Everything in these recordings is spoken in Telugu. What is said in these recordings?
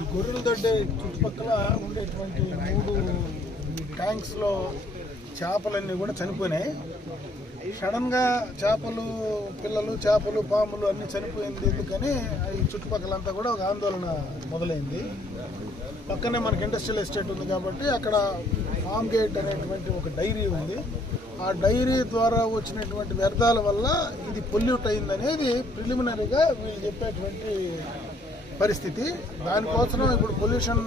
ఈ గొర్రెల దొడ్డి చుట్టుపక్కల ఉండేటువంటి 3 ట్యాంక్స్లో చేపలన్నీ కూడా చనిపోయినాయి. సడన్గా చేపలు పిల్లలు, చేపలు, పాములు అన్నీ చనిపోయింది. ఎందుకని ఈ చుట్టుపక్కలంతా కూడా ఒక ఆందోళన మొదలైంది. పక్కనే మనకి ఇండస్ట్రియల్ ఎస్టేట్ ఉంది కాబట్టి అక్కడ ఫామ్ గేట్ అనేటువంటి ఒక డైరీ ఉంది. ఆ డైరీ ద్వారా వచ్చినటువంటి వ్యర్థాల వల్ల ఇది పొల్యూట్ అయిందనేది ప్రిలిమినరీగా వీళ్ళు చెప్పేటువంటి పరిస్థితి. దానికోసం ఇప్పుడు పొల్యూషన్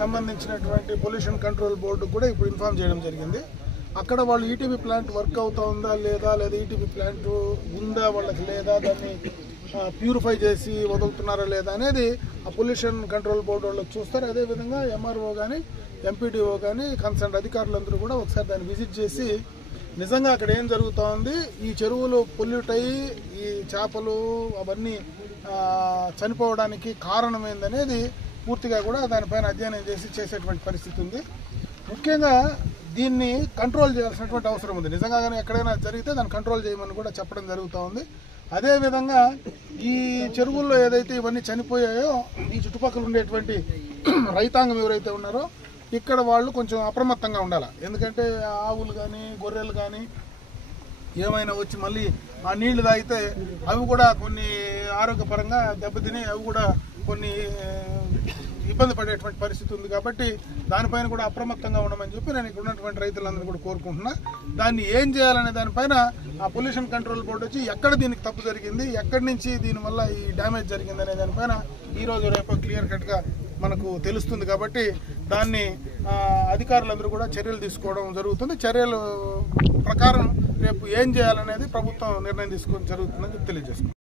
సంబంధించినటువంటి పొల్యూషన్ కంట్రోల్ బోర్డు కూడా ఇప్పుడు ఇన్ఫార్మ్ చేయడం జరిగింది. అక్కడ వాళ్ళు ఈటీబీ ప్లాంట్ వర్క్ అవుతా ఉందా లేదా ఈటీబీ ప్లాంట్ ఉందా వాళ్ళకి లేదా, దాన్ని ప్యూరిఫై చేసి వదులుతున్నారా లేదా అనేది ఆ పొల్యూషన్ కంట్రోల్ బోర్డు వాళ్ళు చూస్తారు. అదేవిధంగా ఎంఆర్ఓ కానీ ఎంపీడీఓ కానీ కన్సర్న్ అధికారులందరూ కూడా ఒకసారి దాన్ని విజిట్ చేసి నిజంగా అక్కడ ఏం జరుగుతూ ఉంది, ఈ చెరువులు పొల్యూట్ అయ్యి ఈ చేపలు అవన్నీ చనిపోవడానికి కారణం ఏందనేది పూర్తిగా కూడా దానిపైన అధ్యయనం చేసేటువంటి పరిస్థితి ఉంది. ముఖ్యంగా దీన్ని కంట్రోల్ చేయాల్సినటువంటి అవసరం ఉంది. నిజంగా కానీ ఎక్కడైనా జరిగితే దాన్ని కంట్రోల్ చేయమని కూడా చెప్పడం జరుగుతూ ఉంది. అదేవిధంగా ఈ చెరువుల్లో ఏదైతే ఇవన్నీ చనిపోయాయో ఈ చుట్టుపక్కల ఉండేటువంటి రైతాంగం ఎవరైతే ఉన్నారో ఇక్కడ వాళ్ళు కొంచెం అప్రమత్తంగా ఉండాలి. ఎందుకంటే ఆవులు కానీ గొర్రెలు కానీ ఏమైనా వచ్చి మళ్ళీ ఆ నీళ్లు తాగితే అవి కూడా కొన్ని ఆరోగ్యపరంగా దెబ్బతిని అవి కూడా కొన్ని ఇబ్బంది పడేటువంటి పరిస్థితి ఉంది. కాబట్టి దానిపైన కూడా అప్రమత్తంగా ఉండమని చెప్పి నేను ఇక్కడ ఉన్నటువంటి రైతులందరూ కూడా కోరుకుంటున్నా. దాన్ని ఏం చేయాలనే దానిపైన ఆ పొల్యూషన్ కంట్రోల్ బోర్డు వచ్చి ఎక్కడ దీనికి తప్పు జరిగింది, ఎక్కడి నుంచి దీనివల్ల ఈ డ్యామేజ్ జరిగింది అనే దానిపైన ఈరోజు రేపు క్లియర్ కట్గా మనకు తెలుస్తుంది. కాబట్టి దాన్ని అధికారులందరూ కూడా చర్యలు తీసుకోవడం జరుగుతుంది. చర్యల ప్రకారం రేపు ఏం చేయాలనేది ప్రభుత్వం నిర్ణయం తీసుకోవడం జరుగుతుందని చెప్పి తెలియజేసుకుంటాం.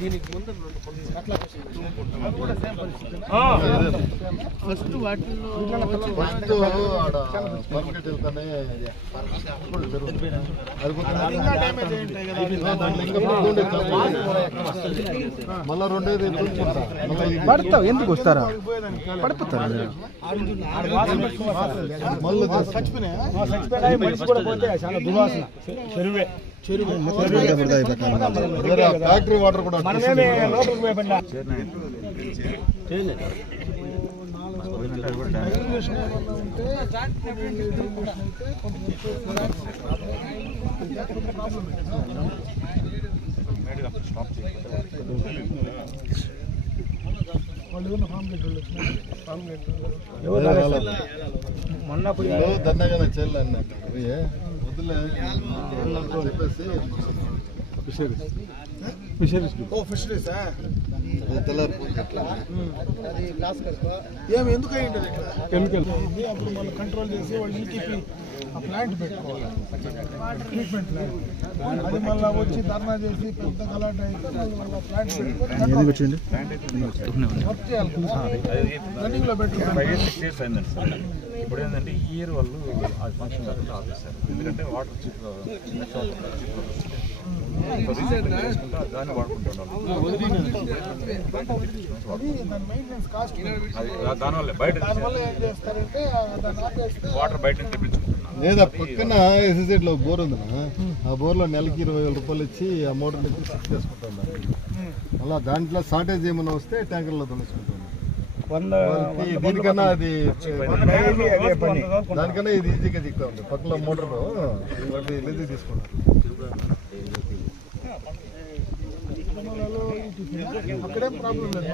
దీనికి ముందు ఫస్ట్ వాటిల్లో మళ్ళా రెండేది పడతావు, ఎందుకు వస్తారా పడిపోతారు. ఫ్యాక్టరీ వాటర్ కూడా మొన్న దండ కదా చెల్లి వదిలే చెప్పేసి ఫిషరీస్ ఏమి ఎందుకు అయ్యింది కెమికల్ అప్పుడు మనం కంట్రోల్ చేసి వాళ్ళు ఈటీపీ ఆ ప్లాంట్ పెట్టుకోవాలి, ట్రీట్మెంట్ ప్లాంట్. అది మళ్ళీ వచ్చి ధర్నా చేసి పెద్ద గలాట అయితే మళ్ళీ ప్లాంట్ పెట్టుకొని వర్క్ చేయాలి కదా, రన్నింగ్ లో పెట్టుకోవాలి. ఇప్పుడు ఏంటంటే ఈ ఇయర్ వాళ్ళు అది ఫంక్షన్ కాకుండా ఆపేశారు. ఎందుకంటే వాటర్ దాన్ని వాడుకుంటున్నారు. దానివల్ల బయట వాటర్ బయట లేదా పక్కన ఎస్ఎస్ఐ లో బోర్ ఉంది, ఆ బోర్ లో నెలకి 20,000 రూపాయలు ఇచ్చి ఆ మోటార్ నుంచి ఫిక్స్ చేసుకుంటాం. అలా దాంట్లో షార్టేజ్ ఏమైనా వస్తే ట్యాంకర్లో తొలగించుకుంటాం. దీనికన్నా అది దానికన్నా ఇది ఈజీగా దిగుతా ఉంది. పక్కన మోటార్ ఈజీ తీసుకుంటాం. అక్కడేం ప్రాబ్లం లేదు.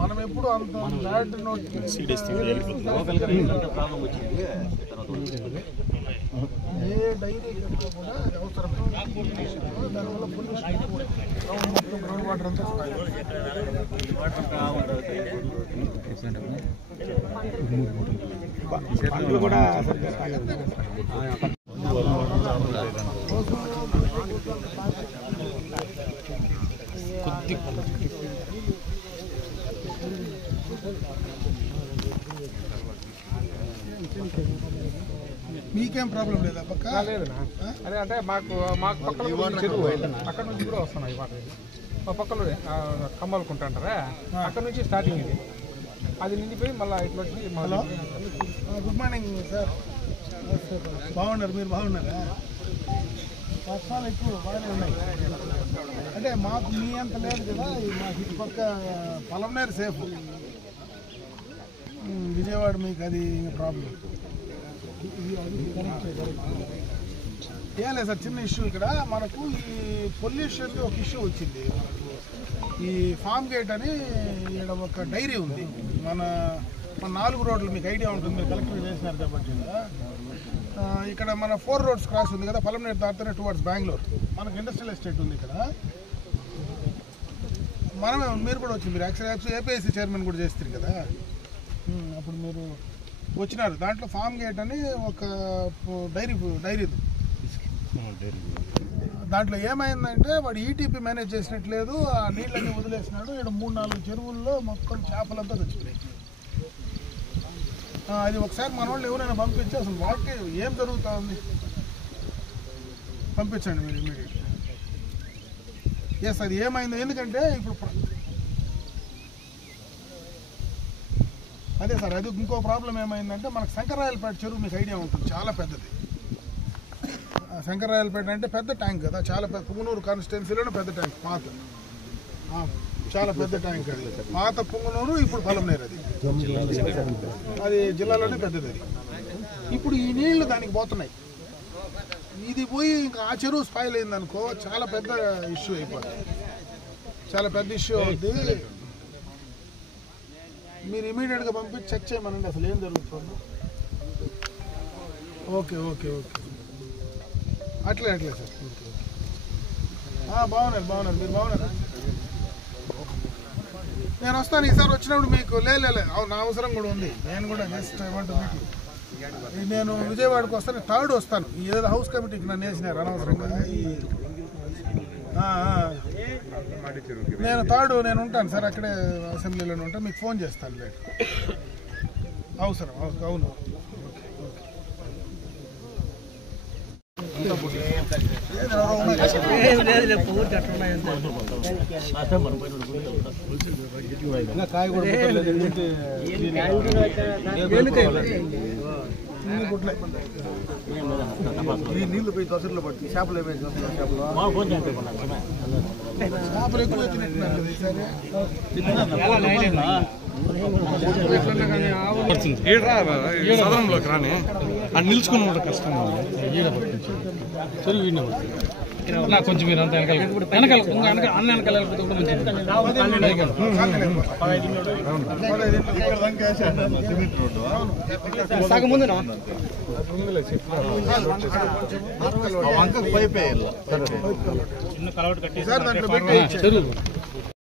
మనం ఎప్పుడు అంత ల్యాండ్ నోట్ ఏ డైరీ కూడా అవసరం. దానివల్ల పొల్యూషన్ మొత్తం గ్రౌండ్ వాటర్ అంతా కూడా కొద్ది మీకేం ప్రాబ్లం లేదా పక్క? లేదన్నా, అదే అంటే మాకు పక్కన చెరువు అక్కడ నుంచి కూడా వస్తున్నాయి వాటర్. మా పక్కలో కమ్మలుకుంటారా, అక్కడ నుంచి స్టార్టింగ్ ఇది, అది నిండిపోయి మళ్ళీ ఇట్లా వచ్చి. Hello, good morning sir. బాగున్నారు, మీరు బాగున్నారా? వర్షాలు ఎక్కువ బాగానే ఉన్నాయి. అంటే మాకు మీ అంత లేదు కదా, మాకు ఇటు పక్క పలమనేరు సేఫ్, విజయవాడ మీకు అది ప్రాబ్లం. ఏం లేదు సార్, చిన్న ఇష్యూ ఇక్కడ మనకు ఈ పొల్యూషన్ ఒక ఇష్యూ వచ్చింది. ఈ ఫామ్ గేట్ అని ఇక్కడ ఒక డైరీ ఉంది, మన 4 రోడ్లు మీకు ఐడియా ఉంటుంది, మీరు కలెక్టర్ చేసినారు కాబట్టి. ఇక్కడ మన 4 రోడ్స్ క్రాస్ ఉంది కదా, పలమనేరు దాటితేనే టువర్డ్స్ బెంగళూరు, మనకు ఇండస్ట్రియల్ ఎస్టేట్ ఉంది ఇక్కడ. మనమే, మీరు కూడా వచ్చింది, మీరు యాక్చువల్లీ ఏపీఐసీ చైర్మన్ కూడా చేస్తారు కదా, అప్పుడు మీరు వచ్చినారు. దాంట్లో ఫామ్ గేట్ అని ఒక డైరీ దాంట్లో ఏమైందంటే వాడు ఈటీపీ మేనేజ్ చేసినట్లేదు, ఆ నీళ్ళన్నీ వదిలేసినాడు. ఇక్కడ 3-4 చెరువుల్లో మొత్తం చేపలంతా తెచ్చిపోయాయి. అది ఒకసారి మన వాళ్ళు ఎవరైనా పంపించి అసలు వాటికి ఏం జరుగుతూ ఉంది పంపించండి మీరు ఇమీడియట్గా. ఎస్, అది ఏమైంది, ఎందుకంటే ఇప్పుడు అదే సార్, అది ఇంకో ప్రాబ్లం ఏమైందంటే మనకు శంకరరాయలపేట చెరువు మీకు ఐడియా ఉంటుంది, చాలా పెద్దది. శంకరరాయలపేట అంటే పెద్ద ట్యాంక్ కదా, చాలా పెద్ద, పుంగనూరు కాన్స్టిట్యున్సీలోనే పెద్ద ట్యాంక్, చాలా పెద్ద ట్యాంక్ అది, పాత పుంగనూరు, ఇప్పుడు పలమనేరు, అది జిల్లాలోనే పెద్దది. అది ఇప్పుడు ఈ నీళ్లు దానికి పోతున్నాయి, ఇది పోయి ఇంకా ఆ చెరువు స్పాయిల్ అయిందనుకో చాలా పెద్ద ఇష్యూ అయిపోతుంది, చాలా పెద్ద ఇష్యూ అవుతుంది. మీరు ఇమీడియట్గా పంపించి చెక్ చేయమనండి అసలు ఏం జరుగుతుంది. ఓకే ఓకే ఓకే, అట్లే సార్. ఓకే బాగున్నారు, మీరు బాగున్నారా? నేను వస్తాను ఈసారి వచ్చినప్పుడు మీకు. నా అవసరం కూడా ఉంది, నేను కూడా జస్ట్ నేను విజయవాడకు వస్తాను, 3rd వస్తాను. ఏదో హౌస్ కమిటీకి నన్ను వేసినారు అనవసరంగా. నేను 3rd నేను ఉంటాను సార్, అక్కడే అసెంబ్లీలోనే ఉంటాను, మీకు ఫోన్ చేస్తాను లేట్ అవసరం. అవును, నీళ్లు పోయి దొసరిలో పడుతుంది, చేపలు ఎక్కువ ఎత్తినట్టున్నారు కదా ఈసారి. సదనంలోకి రాని అది నిలుచుకుని కూడా కష్టం. నాకు కొంచెం మీరు అంతా వెనకాల సగం ముందు పైప్ వేయాలి. దాంట్లో పెట్టి